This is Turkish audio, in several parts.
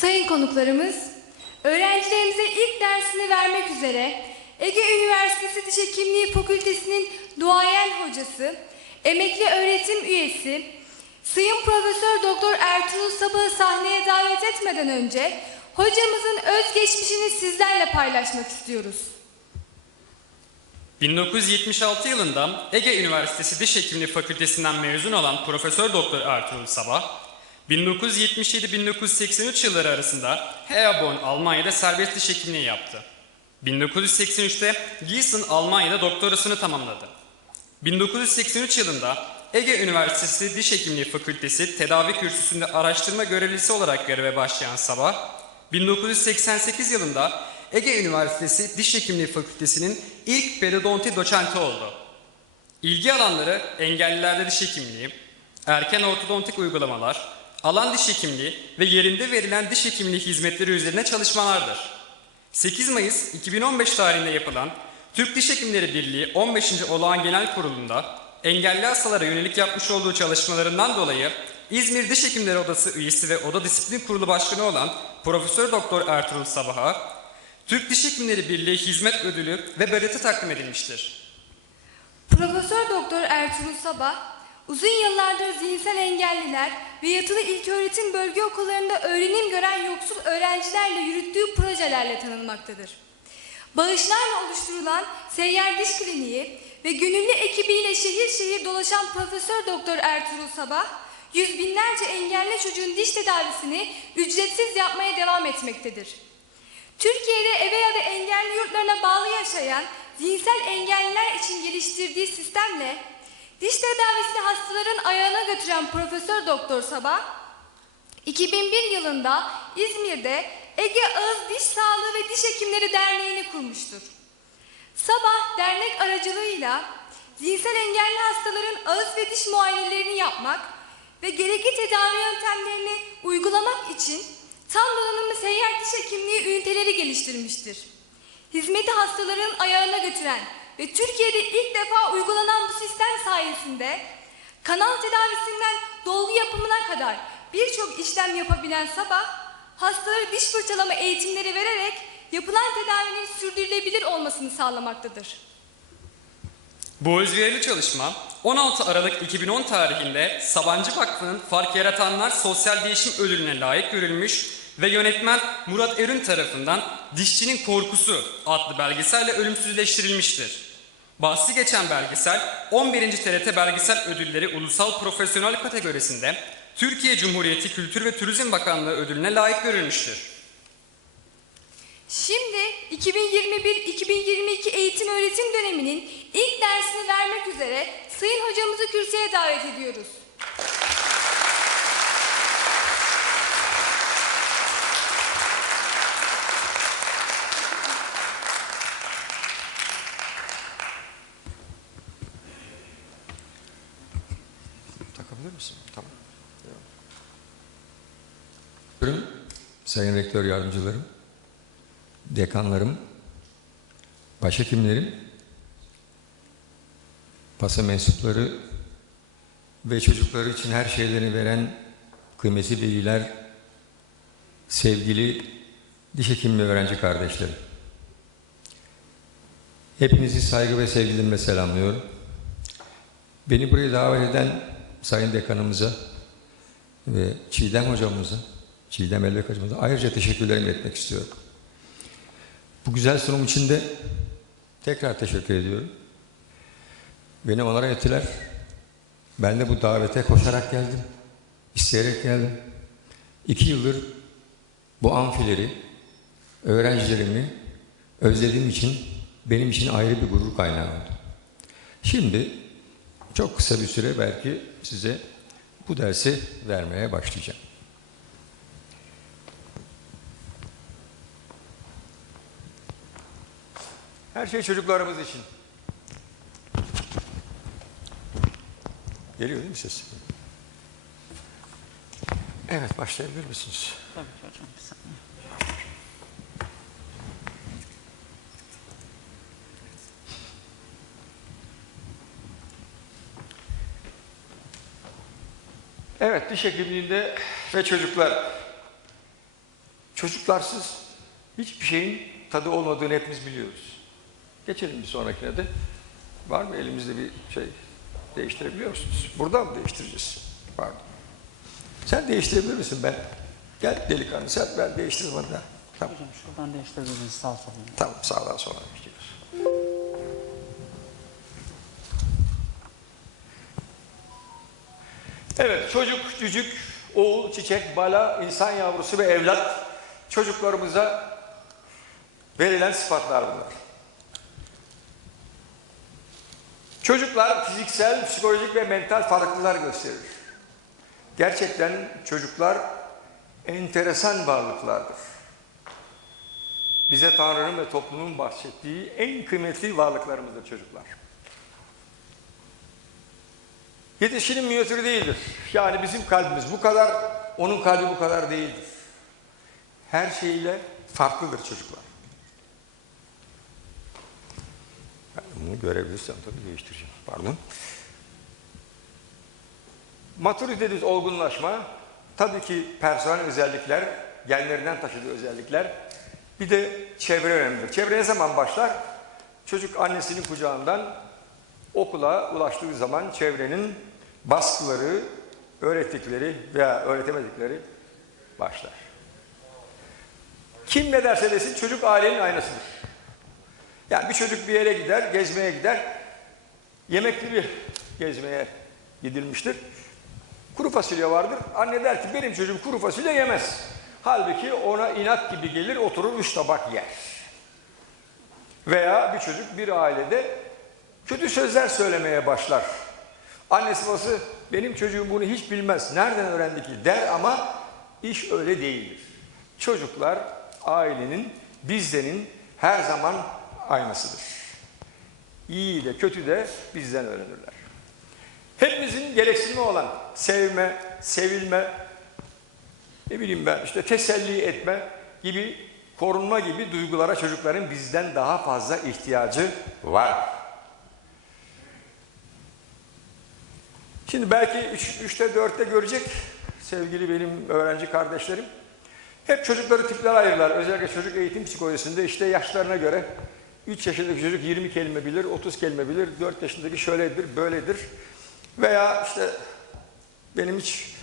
Sayın konuklarımız, öğrencilerimize ilk dersini vermek üzere Ege Üniversitesi Diş Hekimliği Fakültesinin duayen hocası, emekli öğretim üyesi, Sayın Profesör Doktor Ertuğrul Sabah'ı sahneye davet etmeden önce hocamızın özgeçmişini sizlerle paylaşmak istiyoruz. 1976 yılında Ege Üniversitesi Diş Hekimliği Fakültesinden mezun olan Profesör Doktor Ertuğrul Sabah, 1977-1983 yılları arasında Herborn Almanya'da serbest diş hekimliği yaptı. 1983'te Gießen Almanya'da doktorasını tamamladı. 1983 yılında Ege Üniversitesi Diş Hekimliği Fakültesi tedavi kürsüsünde araştırma görevlisi olarak göreve başlayan Sabah, 1988 yılında Ege Üniversitesi Diş Hekimliği Fakültesi'nin ilk periodonti doçenti oldu. İlgi alanları engellilerde diş hekimliği, erken ortodontik uygulamalar, alan diş hekimliği ve yerinde verilen diş hekimliği hizmetleri üzerine çalışmalardır. 8 Mayıs 2015 tarihinde yapılan Türk Diş Hekimleri Birliği 15. Olağan Genel Kurulu'nda engelli hastalara yönelik yapmış olduğu çalışmalarından dolayı İzmir Diş Hekimleri Odası üyesi ve Oda Disiplin Kurulu Başkanı olan Profesör Doktor Ertuğrul Sabah'a Türk Diş Hekimleri Birliği Hizmet Ödülü ve bereti takdim edilmiştir. Profesör Doktor Ertuğrul Sabah, uzun yıllardır zihinsel engelliler ve yatılı ilköğretim bölge okullarında öğrenim gören yoksul öğrencilerle yürüttüğü projelerle tanınmaktadır. Bağışlarla oluşturulan Seyyar Diş Kliniği ve gönüllü ekibiyle şehir şehir dolaşan Profesör Doktor Ertuğrul Sabah, yüz binlerce engelli çocuğun diş tedavisini ücretsiz yapmaya devam etmektedir. Türkiye'de eve ya da engelli yurtlarına bağlı yaşayan zihinsel engelliler için geliştirdiği sistemle diş tedavisini hastaların ayağına götüren Profesör Doktor Sabah, 2001 yılında İzmir'de Ege Ağız Diş Sağlığı ve Diş Hekimleri Derneği'ni kurmuştur. Sabah dernek aracılığıyla zihinsel engelli hastaların ağız ve diş muayenelerini yapmak ve gerekli tedavi yöntemlerini uygulamak için tam donanımlı seyyar diş hekimliği üniteleri geliştirmiştir. Hizmeti hastaların ayağına götüren ve Türkiye'de ilk defa uygulanan bu sistem sayesinde kanal tedavisinden dolgu yapımına kadar birçok işlem yapabilen Sabah, hastalara diş fırçalama eğitimleri vererek yapılan tedavinin sürdürülebilir olmasını sağlamaktadır. Bu özverili çalışma 16 Aralık 2010 tarihinde Sabancı Vakfı'nın Fark Yaratanlar Sosyal Değişim Ödülüne layık görülmüş ve yönetmen Murat Erün tarafından Dişçinin Korkusu adlı belgeselle ölümsüzleştirilmiştir. Bahsi geçen belgesel 11. TRT Belgesel Ödülleri Ulusal Profesyonel kategorisinde Türkiye Cumhuriyeti Kültür ve Turizm Bakanlığı ödülüne layık görülmüştür. Şimdi 2021-2022 eğitim öğretim döneminin ilk dersini vermek üzere Sayın Hocamızı kürsüye davet ediyoruz. Takabilir misin? Tamam. Buyurun. Sayın Rektör Yardımcılarım, dekanlarım, başhekimlerim, pasa mensupları ve çocukları için her şeylerini veren kıymetli veliler, sevgili diş hekimli öğrenci kardeşlerim. Hepinizi saygı ve sevgilerimle selamlıyorum. Beni buraya davet eden Sayın Dekanımıza ve Çiğdem Hocamıza, Çiğdem Elbek Hocamıza ayrıca teşekkürlerimi etmek istiyorum. Bu güzel sunum için de tekrar teşekkür ediyorum. Beni onlara ettiler. Ben de bu davete koşarak geldim. isteyerek geldim. İki yıldır bu amfileri, öğrencilerimi özlediğim için benim için ayrı bir gurur kaynağı oldu. Şimdi çok kısa bir süre belki size bu dersi vermeye başlayacağım. Her şey çocuklarımız için. Geliyor değil mi ses? Evet başlayabilir misiniz? Tabii hocam bir saniye. Evet diş hekimliğinde ve çocuklar çocuklarsız hiçbir şeyin tadı olmadığını hepimiz biliyoruz. Geçelim bir sonrakine de. Var mı elimizde bir şey değiştirebiliyor musunuz? Buradan mı değiştireceğiz? Pardon. Sen değiştirebilir misin ben? Gel delikanlı sen ben değiştir bana. Tamam. Hocam şuradan değiştirebiliriz sağ solun. Tamam sağdan sola geçiyoruz. Evet çocuk, cücük, oğul, çiçek, bala, insan yavrusu ve evlat çocuklarımıza verilen sıfatlar bunlar. Çocuklar fiziksel, psikolojik ve mental farklılıklar gösterir. Gerçekten çocuklar enteresan varlıklardır bize Tanrı'nın ve toplumun bahsettiği en kıymetli varlıklarımızdır çocuklar. Yetişkinin minyatürü değildir. Yani bizim kalbimiz bu kadar, onun kalbi bu kadar değildir. Her şeyle farklıdır çocuklar. Ben bunu görebilirsem tabii değiştireceğim. Pardon. Maturite dediğimiz olgunlaşma, tabii ki personel özellikler, genlerinden taşıdığı özellikler, bir de çevre önemlidir. Çevre ne zaman başlar? Çocuk annesinin kucağından okula ulaştığı zaman çevrenin baskıları, öğrettikleri veya öğretemedikleri başlar. Kim ne derse desin çocuk ailenin aynasıdır. Yani bir çocuk bir yere gider, gezmeye gider, yemekli bir gezmeye gidilmiştir. Kuru fasulye vardır. Anne der ki benim çocuğum kuru fasulye yemez. Halbuki ona inat gibi gelir oturur üç tabak yer. Veya bir çocuk bir ailede kötü sözler söylemeye başlar. Annesi babası benim çocuğum bunu hiç bilmez. Nereden öğrendi ki der ama iş öyle değildir. Çocuklar ailenin, bizdenin her zaman aynasıdır. İyi de kötü de bizden öğrenirler. Hepimizin gereksinimi olan sevme, sevilme, ne bileyim ben işte teselli etme gibi korunma gibi duygulara çocukların bizden daha fazla ihtiyacı var. Şimdi belki 3'te 4'te görecek sevgili benim öğrenci kardeşlerim. Hep çocukları tipler ayırırlar. Özellikle çocuk eğitim psikolojisinde işte yaşlarına göre 3 yaşındaki çocuk 20 kelime bilir, 30 kelime bilir, 4 yaşındaki şöyledir, böyledir. Veya işte benim hiç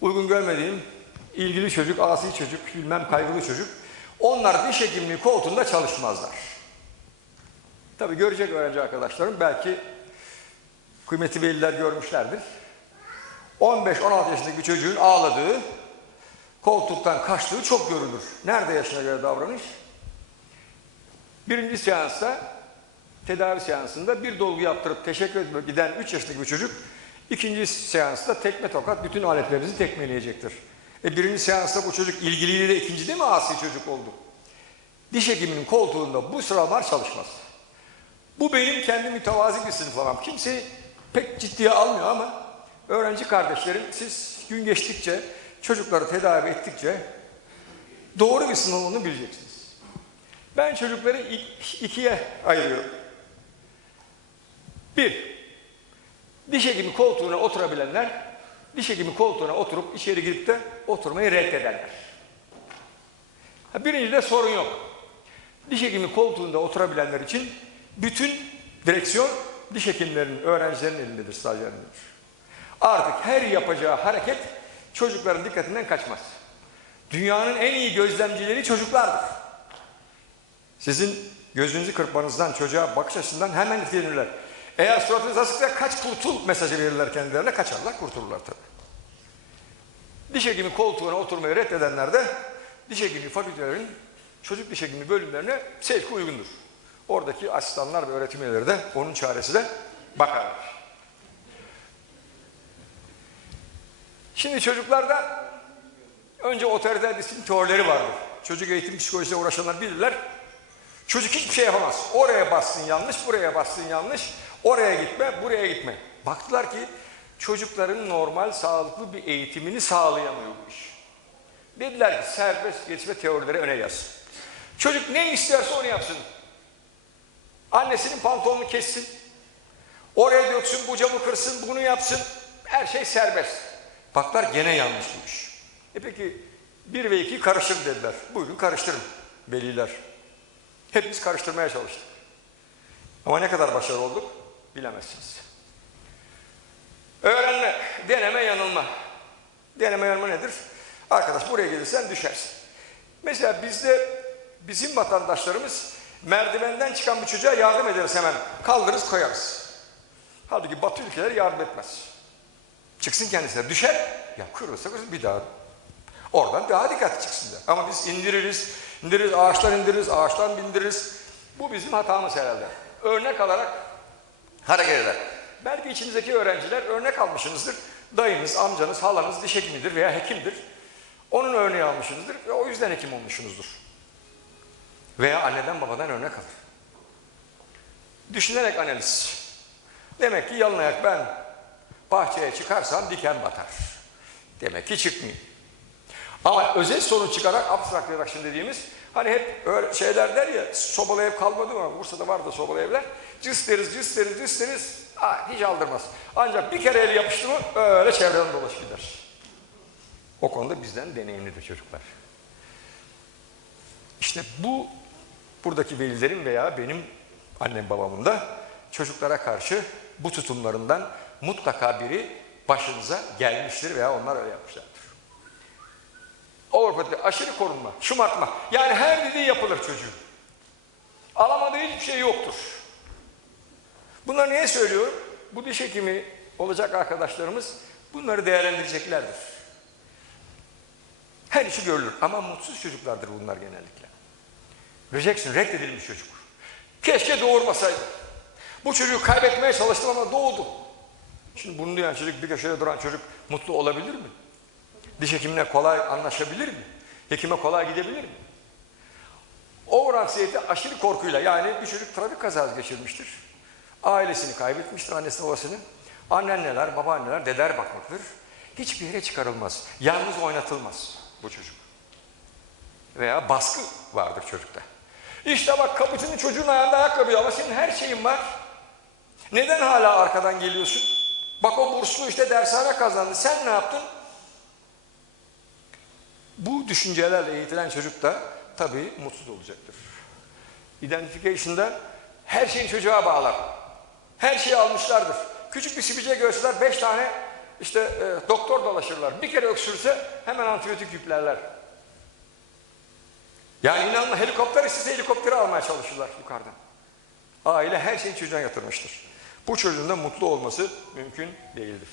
uygun görmediğim ilgili çocuk, asi çocuk, bilmem kaygılı çocuk. Onlar diş hekimliği koltuğunda çalışmazlar. Tabii görecek öğrenci arkadaşlarım belki kıymeti veliler görmüşlerdir. 15-16 yaşındaki bir çocuğun ağladığı, koltuktan kaçtığı çok görülür. Nerede yaşına göre davranış? Birinci seansta, tedavi seansında bir dolgu yaptırıp teşekkür etmek giden 3 yaşındaki bir çocuk, ikinci seansta tekme tokat bütün aletlerinizi tekmeleyecektir. E birinci seansta bu çocuk ilgiliyle de ikincide mi asi çocuk oldu? Diş hekiminin koltuğunda bu sıralar çalışmaz. Bu benim kendi mütevazi bir sınıflamam. Kimseyi pek ciddiye almıyor ama öğrenci kardeşlerim siz gün geçtikçe çocukları tedavi ettikçe doğru bir sınavını bileceksiniz. Ben çocukları ikiye ayırıyorum. Bir, diş hekimi koltuğuna oturabilenler, diş hekimi koltuğuna oturup içeri girip de oturmayı reddederler. Ha, Birincide sorun yok. Diş hekimi koltuğunda oturabilenler için bütün direksiyon diş hekimlerinin, öğrencilerin elindedir, stajyerindedir. Artık her yapacağı hareket çocukların dikkatinden kaçmaz. Dünyanın en iyi gözlemcileri çocuklardır. Sizin gözünüzü kırpmanızdan, çocuğa bakış açısından hemen etkilenirler. Eğer suratınız asıksa kaç kurtul mesajı verirler kendilerine, kaçarlar, kurtulurlar tabii. Diş hekimi koltuğuna oturmayı reddedenler de diş hekimi fakültelerinin çocuk diş hekimi bölümlerine sevki uygundur. Oradaki asistanlar ve öğretim üyeleri de onun çaresi de bakarlar. Şimdi çocuklarda önce otoriter disiplin teorileri vardır. Çocuk eğitim psikolojisiyle uğraşanlar bilirler. Çocuk hiçbir şey yapamaz. Oraya bastın yanlış, buraya bastın yanlış. Oraya gitme, buraya gitme. Baktılar ki çocukların normal, sağlıklı bir eğitimini sağlayamıyor bu iş. Dediler ki serbest gelişme teorileri öne yazsın. Çocuk ne isterse onu yapsın. Annesinin pantolonunu kessin. Oraya döksün, bu camı kırsın, bunu yapsın. Her şey serbest. Baklar gene yanlış bu iş. E peki Bir ve iki karıştır dediler. Buyurun karıştırın veliler. Hepimiz karıştırmaya çalıştık. Ama ne kadar başarılı olduk bilemezsiniz. Öğrenme, deneme, yanılma. Deneme yanılma nedir? Arkadaş buraya gelirsen düşersin. Mesela bizde bizim vatandaşlarımız merdivenden çıkan bir çocuğa yardım ederiz hemen. Kaldırırız koyarız. Halbuki batı ülkeler yardım etmez. Çıksın kendisine düşer. Ya kırılırsa kırılır bir daha. Oradan daha dikkatli çıksın der. Ama biz indiririz, indiririz, ağaçtan indiririz, ağaçtan bindiririz. Bu bizim hatamız herhalde. Örnek alarak hareket eder. Belki içinizdeki öğrenciler örnek almışsınızdır. Dayınız, amcanız, halanız diş hekimidir veya hekimdir. Onun örneği almışsınızdır ve o yüzden hekim olmuşsunuzdur. Veya anneden babadan örnek alır. Düşünerek analiz. Demek ki yalın ayak ben bahçeye çıkarsam diken batar. Demek ki çıkmayayım. Ama özel sonuç çıkarak abstrakt redaction dediğimiz hani hep öyle şeyler der ya sobalı ev kalmadı mı? Bursa'da vardı sobalı evler. Cıs deriz, cıs deriz, cıs deriz. Aa, hiç aldırmaz. Ancak bir kere eli yapıştı mı öyle çevreden dolaşıp gider. O konuda bizden deneyimlidir çocuklar. İşte bu buradaki velilerin veya benim annem babamın da çocuklara karşı bu tutumlarından mutlaka biri başınıza gelmiştir veya onlar öyle yapmışlardır. Avrupa'da aşırı korunma, şımartma. Yani her dediği yapılır çocuğun. Alamadığı hiçbir şey yoktur. Bunları niye söylüyorum? Bu diş hekimi olacak arkadaşlarımız bunları değerlendireceklerdir. Her işi görülür ama mutsuz çocuklardır bunlar genellikle. Rejection, reddedilmiş çocuk. Keşke doğurmasaydı. Bu çocuğu kaybetmeye çalıştım ama doğdu. Şimdi bunu diyen çocuk, bir köşede duran çocuk mutlu olabilir mi? Diş hekimine kolay anlaşabilir mi? Hekime kolay gidebilir mi? Over anksiyete aşırı korkuyla yani bir çocuk trafik kazası geçirmiştir. Ailesini kaybetmiştir, annesini babasını. Annenneler, babaanneler, deder bakmaktır. Hiçbir yere çıkarılmaz. Yalnız oynatılmaz bu çocuk. Veya baskı vardır çocukta. İşte bak kapıcının çocuğun ayağında ayakkabı ama senin her şeyin var. Neden hala arkadan geliyorsun? Bak o burslu işte dershane kazandı. Sen ne yaptın? Bu düşüncelerle eğitilen çocuk da tabii mutsuz olacaktır. Identification'da her şeyin çocuğa bağlar. Her şeyi almışlardır. Küçük bir sivilce görseler beş tane işte e, doktor dolaşırlar. Bir kere öksürse hemen antibiyotik yüklerler. Yani inanma helikopter istese helikopteri almaya çalışırlar yukarıdan. Aile her şeyi çocuğuna yatırmıştır. Bu çocuğun da mutlu olması mümkün değildir.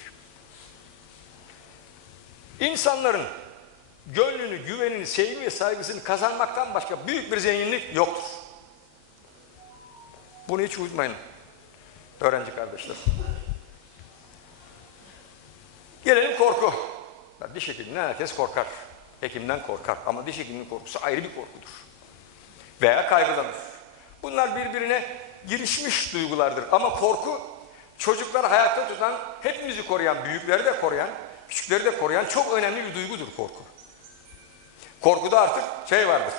İnsanların gönlünü, güvenini, sevgi ve saygısını kazanmaktan başka büyük bir zenginlik yoktur. Bunu hiç unutmayın öğrenci kardeşler. Gelelim korku. Ya Diş hekiminden herkes korkar. Hekimden korkar ama diş hekiminin korkusu ayrı bir korkudur. Veya kaygılanır. Bunlar birbirine girişmiş duygulardır ama korku çocukları hayatta tutan, hepimizi koruyan, büyükleri de koruyan, küçükleri de koruyan çok önemli bir duygudur korku. Korkuda artık şey vardır.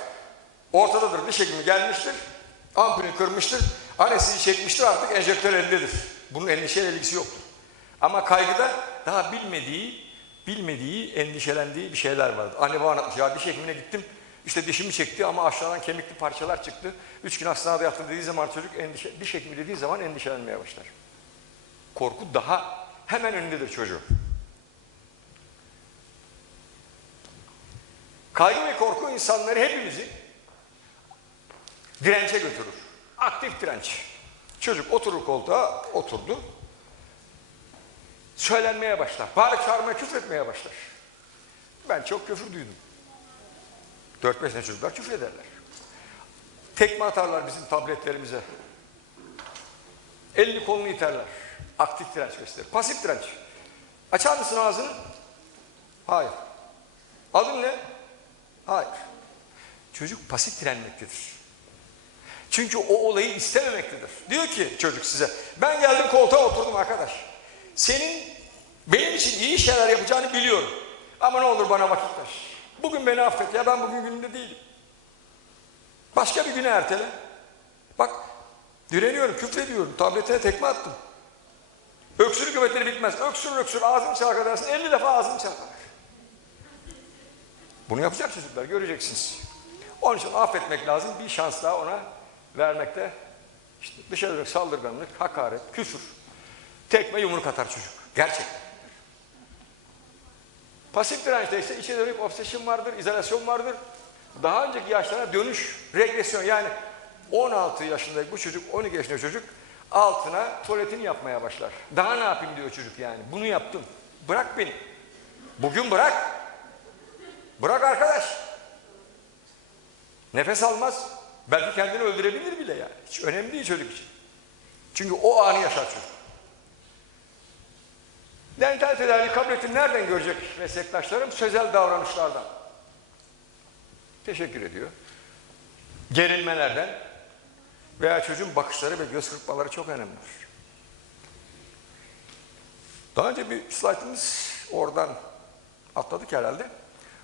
Ortadadır diş hekimi gelmiştir. Ampulü kırmıştır. Anestezi çekmiştir artık enjektör elindedir. Bunun endişeyle ilgisi yoktur. Ama kaygıda daha bilmediği, bilmediği, endişelendiği bir şeyler vardı. Anne bana anlatmış ya diş hekimine gittim. İşte dişimi çekti ama aşağıdan kemikli parçalar çıktı. Üç gün hastanede yattım dediği zaman çocuk endişe, diş hekimi dediği zaman endişelenmeye başlar. Korku daha hemen önündedir çocuğun. Kaygı ve korku insanları hepimizi dirence götürür. Aktif direnç. Çocuk oturur koltuğa, oturdu. Söylenmeye başlar. Bağırıp çağırmaya, küfretmeye başlar. Ben çok küfür duydum. 4-5 sene çocuklar küfrederler. Tekme atarlar bizim tabletlerimize. Elini kolunu iterler. Aktif direnç gösterir. Pasif direnç. Açar mısın ağzını? Hayır. Adın ne? Hayır. Çocuk pasif direnmektedir. Çünkü o olayı istememektedir. Diyor ki çocuk size, ben geldim koltuğa oturdum arkadaş. Senin benim için iyi şeyler yapacağını biliyorum. Ama ne olur bana vakit ver. Bugün beni affet ya ben bugün gününde değilim. Başka bir güne ertele. Bak direniyorum, küfrediyorum, tabletine tekme attım. Öksürük nöbetleri bitmez. Öksür öksür ağzım çalkar dersin 50 defa ağzım çalkar. Bunu yapacak çocuklar göreceksiniz. Onun için affetmek lazım. Bir şans daha ona vermekte işte dışarı saldırganlık, hakaret, küfür, tekme yumruk atar çocuk. Gerçekten. Pasif dirençte ise içe dönük obsesyon vardır, izolasyon vardır. Daha önceki yaşlara dönüş, regresyon yani 16 yaşındaki bu çocuk, 12 yaşındaki çocuk altına tuvaletini yapmaya başlar. Daha ne yapayım diyor çocuk yani. Bunu yaptım. Bırak beni. Bugün bırak. Bırak arkadaş. Nefes almaz. Belki kendini öldürebilir bile yani. Hiç önemli değil çocuk için. Çünkü o anı yaşar çocuk. Dental tedavi kabul. Nereden görecek meslektaşlarım? Sözel davranışlardan. Teşekkür ediyor. Gerilmelerden veya çocuğun bakışları ve göz kırpmaları çok önemlidir. Daha önce bir slaytımız oradan atladık herhalde.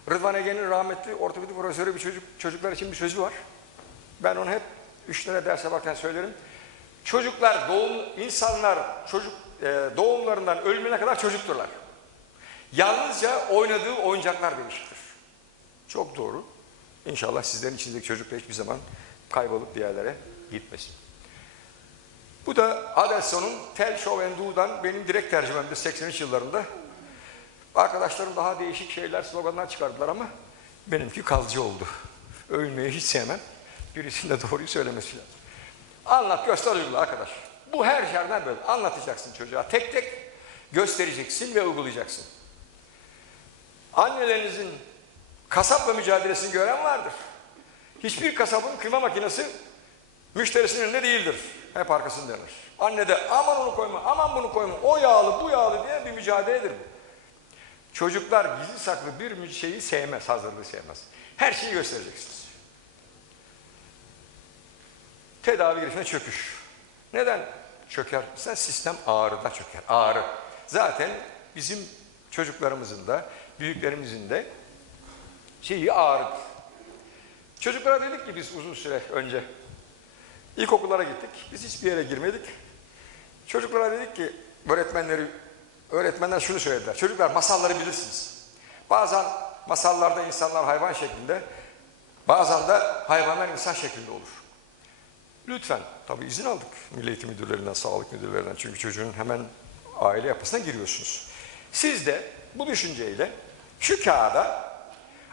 Rıdvan Ege'nin rahmetli ortopedi profesörü bir çocuk, çocuklar için bir sözü var. Ben onu hep üç lira derse yaparken söylerim. Çocuklar doğum, insanlar çocuk e, doğumlarından ölümüne kadar çocukturlar. Yalnızca oynadığı oyuncaklar değişir. Çok doğru. İnşallah sizlerin içindeki çocuk da hiçbir zaman kaybolup bir yerlere gitmesin. Bu da Adelson'un Tell Show and Do'dan benim direkt tercümemde 83 yıllarında. Arkadaşlarım daha değişik şeyler, sloganlar çıkardılar ama benimki kalıcı oldu. Övünmeyi hiç sevmem. Birisinin de doğruyu söylemesi lazım. Anlat, göster, uygula arkadaş. Bu her yerden böyle. Anlatacaksın çocuğa. Tek tek göstereceksin ve uygulayacaksın. Annelerinizin kasapla mücadelesini gören vardır. Hiçbir kasabın kıyma makinesi müşterisinin önünde değildir. Hep arkasındadır. Anne de aman onu koyma, aman bunu koyma, o yağlı, bu yağlı diye bir mücadeledir bu. Çocuklar gizli saklı bir şeyi sevmez, hazırlığı sevmez. Her şeyi göstereceksiniz. Tedavi girişine çöküş. Neden çöker? Mesela sistem ağrıda çöker. Ağrı. Zaten bizim çocuklarımızın da, büyüklerimizin de şeyi ağrı. Çocuklara dedik ki biz uzun süre önce ilkokullara gittik. Biz hiçbir yere girmedik. Çocuklara dedik ki öğretmenleri öğretmenler şunu söylediler. Çocuklar masalları bilirsiniz. Bazen masallarda insanlar hayvan şeklinde, bazen de hayvanlar insan şeklinde olur. Lütfen, tabii izin aldık Milli Eğitim Müdürlerinden, Sağlık Müdürlerinden. Çünkü çocuğun hemen aile yapısına giriyorsunuz. Siz de bu düşünceyle şu kağıda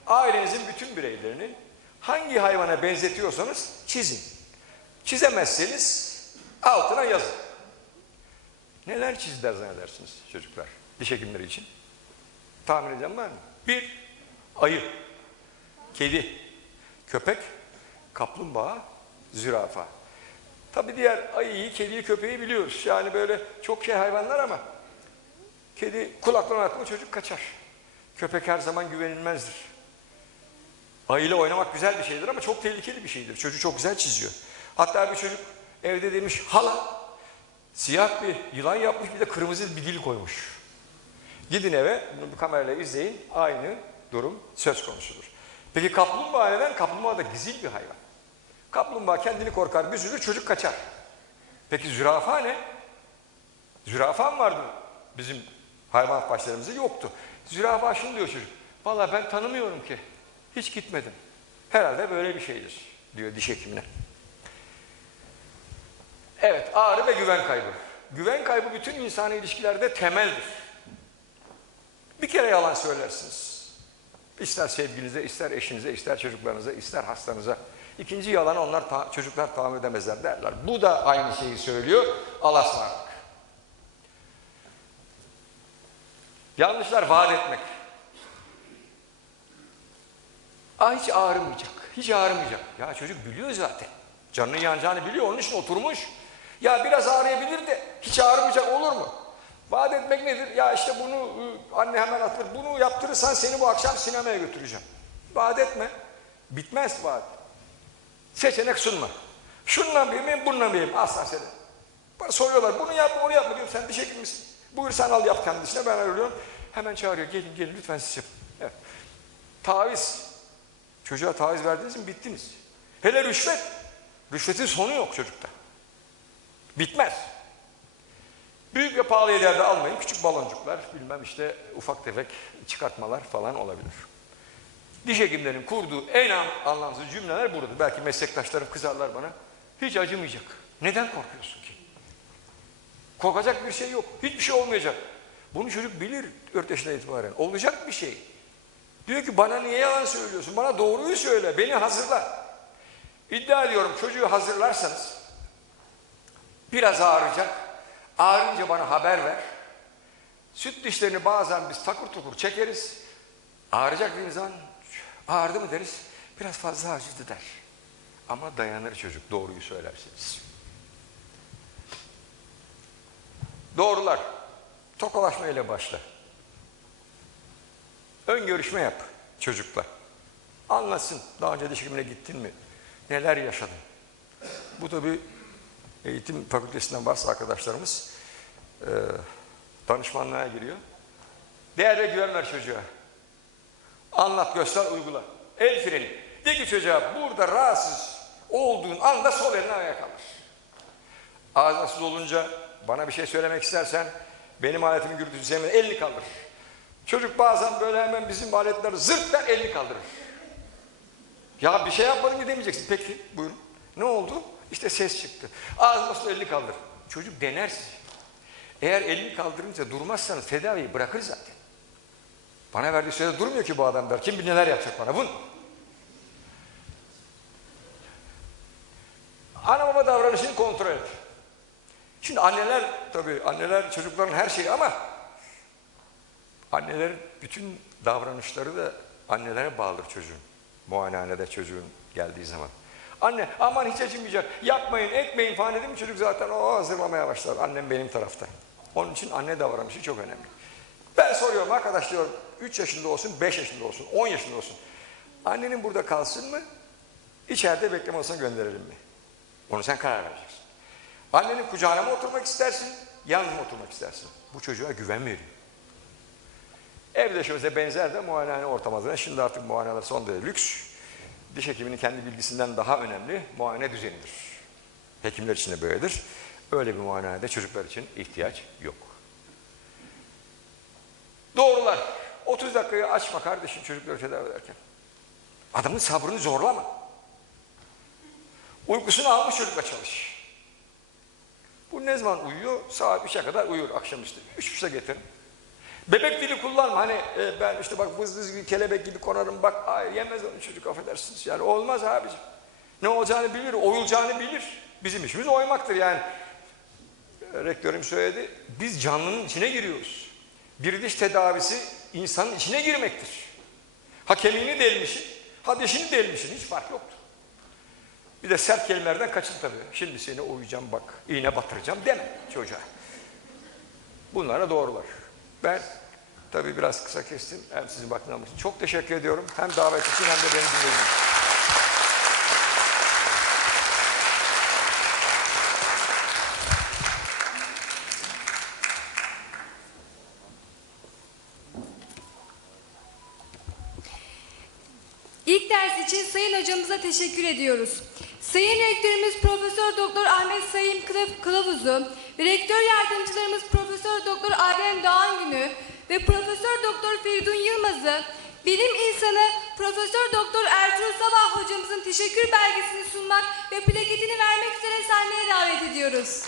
ailenizin bütün bireylerini hangi hayvana benzetiyorsanız çizin. Çizemezseniz altına yazın. Neler çizdiler zannedersiniz çocuklar diş hekimleri için? Tahmin eden var mı? Bir, ayı, kedi, köpek, kaplumbağa, zürafa. Tabi diğer ayıyı, kediyi, köpeği biliyoruz. Yani böyle çok şey hayvanlar ama kedi kulaklarına attı mı çocuk kaçar. Köpek her zaman güvenilmezdir. Ayıyla oynamak güzel bir şeydir ama çok tehlikeli bir şeydir. Çocuğu çok güzel çiziyor. Hatta bir çocuk evde demiş hala siyah bir yılan yapmış bir de kırmızı bir dil koymuş. Gidin eve bunu bir kamerayla izleyin aynı durum söz konusudur. Peki kaplumbağa neden? Kaplumbağa da gizil bir hayvan. Kaplumbağa kendini korkar, büzülür, çocuk kaçar. Peki zürafa ne? Zürafa mı vardı bizim hayvan başlarımızda? Yoktu. Zürafa şunu diyor çocuk. Vallahi ben tanımıyorum ki. Hiç gitmedim. Herhalde böyle bir şeydir diyor diş hekimine. Evet ağrı ve güven kaybı. Güven kaybı bütün insani ilişkilerde temeldir. Bir kere yalan söylersiniz. İster sevgilinize, ister eşinize, ister çocuklarınıza, ister hastanıza. İkinci yalan onlar ta- çocuklar tahammül edemezler derler. Bu da aynı şeyi söylüyor. Allah'a ısmarladık. Yanlışlar vaat etmek. Aa hiç ağrımayacak. Hiç ağrımayacak. Ya çocuk biliyor zaten. Canının yanacağını biliyor. Onun için oturmuş. Ya biraz ağrıyabilir de hiç ağrımayacak olur mu? Vaat etmek nedir? Ya işte bunu ıı, anne hemen atır. Bunu yaptırırsan seni bu akşam sinemaya götüreceğim. Vaat etme. Bitmez vaat. Seçenek sunma. Şundan bir miyim, bundan bir miyim? Asla seni. Bana soruyorlar, bunu yapma, onu yapma diyorum. Sen diş hekimi misin? Buyur sen al yap kendisine, ben arıyorum. Hemen çağırıyor, gelin gelin lütfen siz yapın. Evet. Taviz. Çocuğa taviz verdiniz mi bittiniz. Hele rüşvet. Rüşvetin sonu yok çocukta. Bitmez. Büyük ve pahalı yerlerde almayın. Küçük baloncuklar, bilmem işte ufak tefek çıkartmalar falan olabilir. Diş hekimlerinin kurduğu en an- anlamsız cümleler burada. Belki meslektaşlarım kızarlar bana. Hiç acımayacak. Neden korkuyorsun ki? Korkacak bir şey yok. Hiçbir şey olmayacak. Bunu çocuk bilir 4 yaşına itibaren. Olacak bir şey. Diyor ki bana niye yalan söylüyorsun? Bana doğruyu söyle. Beni hazırla. İddia ediyorum çocuğu hazırlarsanız biraz ağrıyacak. Ağrınca bana haber ver. Süt dişlerini bazen biz takır tukur çekeriz. Ağrıyacak dediğimiz zaman ağrıdı mı deriz. Biraz fazla acıdı der. Ama dayanır çocuk doğruyu söylerseniz. Doğrular. Tokalaşma ile başla. Ön görüşme yap çocukla. Anlasın. Daha önce diş hekimine gittin mi? Neler yaşadın? Bu tabi eğitim fakültesinden varsa arkadaşlarımız e, danışmanlığa giriyor. Değer ve güven ver çocuğa. Anlat, göster, uygula. El freni. De ki çocuğa burada rahatsız olduğun anda sol elini ayağa kaldır. Ağzınasız olunca bana bir şey söylemek istersen benim aletimin gürültüsü sevmeden elini kaldır. Çocuk bazen böyle hemen bizim aletleri zırt der elini kaldırır. Ya bir şey yapmadım ki demeyeceksin. Peki buyurun. Ne oldu? İşte ses çıktı. Ağzınasız elini kaldır. Çocuk dener sizi. Eğer elini kaldırınca durmazsanız tedaviyi bırakır zaten. Bana verdiği sürede durmuyor ki bu adam. Kim bilir neler yapacak bana bunu. Ana baba davranışını kontrol et. Şimdi anneler tabii anneler çocukların her şeyi ama annelerin bütün davranışları da annelere bağlıdır çocuğun. Muayenehanede çocuğun geldiği zaman. Anne aman hiç acımayacak yapmayın etmeyin falan dedi mi çocuk zaten o hazırlamaya başlar. Annem benim tarafta. Onun için anne davranışı çok önemli. Ben soruyorum arkadaş diyorum 3 yaşında olsun 5 yaşında olsun 10 yaşında olsun. Annenin burada kalsın mı? İçeride bekleme odasına gönderelim mi? Onu sen karar vereceksin. Annenin kucağına mı oturmak istersin? Yalnız mı oturmak istersin? Bu çocuğa güven verin. Evde şöyle benzer de muayenehane ortamına. Şimdi artık muayeneler son derece lüks. Diş hekiminin kendi bilgisinden daha önemli muayene düzenidir. Hekimler için de böyledir. Öyle bir muayenehanede çocuklar için ihtiyaç yok. Doğrular. 30 dakikayı açma kardeşim çocukları tedavi ederken. Adamın sabrını zorlama. Uykusunu almış çocukla çalış. Bu ne zaman uyuyor? Saat 3'e kadar uyur akşamüstü. 3.30'a getirin. Bebek dili kullanma. Hani e, ben işte bak vız vız gibi kelebek gibi konarım. Bak ay, yemez onu çocuk affedersiniz. Yani olmaz abicim. Ne olacağını bilir, oyulacağını bilir. Bizim işimiz oymaktır yani. Rektörüm söyledi. Biz canlının içine giriyoruz. Bir diş tedavisi insanın içine girmektir. Ha kemiğini delmişsin, ha dişini delmişsin. Hiç fark yoktur. Bir de sert kelimelerden kaçın tabii. Şimdi seni oyacağım bak, iğne batıracağım deme çocuğa. Bunlara doğrular. Ben tabii biraz kısa kestim. Hem sizin vaktiniz için çok teşekkür ediyorum. Hem davet için hem de beni dinlediğiniz için. İlk ders için Sayın Hocamıza teşekkür ediyoruz. Sayın Rektörümüz Profesör Doktor Ahmet Sayın Kılav- Kılavuz'u Rektör Yardımcılarımız Profesör Doktor Adem Doğan Günü ve Profesör Doktor Feridun Yılmaz'ı bilim insanı Profesör Doktor Ertuğrul Sabah hocamızın teşekkür belgesini sunmak ve plaketini vermek üzere sahneye davet ediyoruz.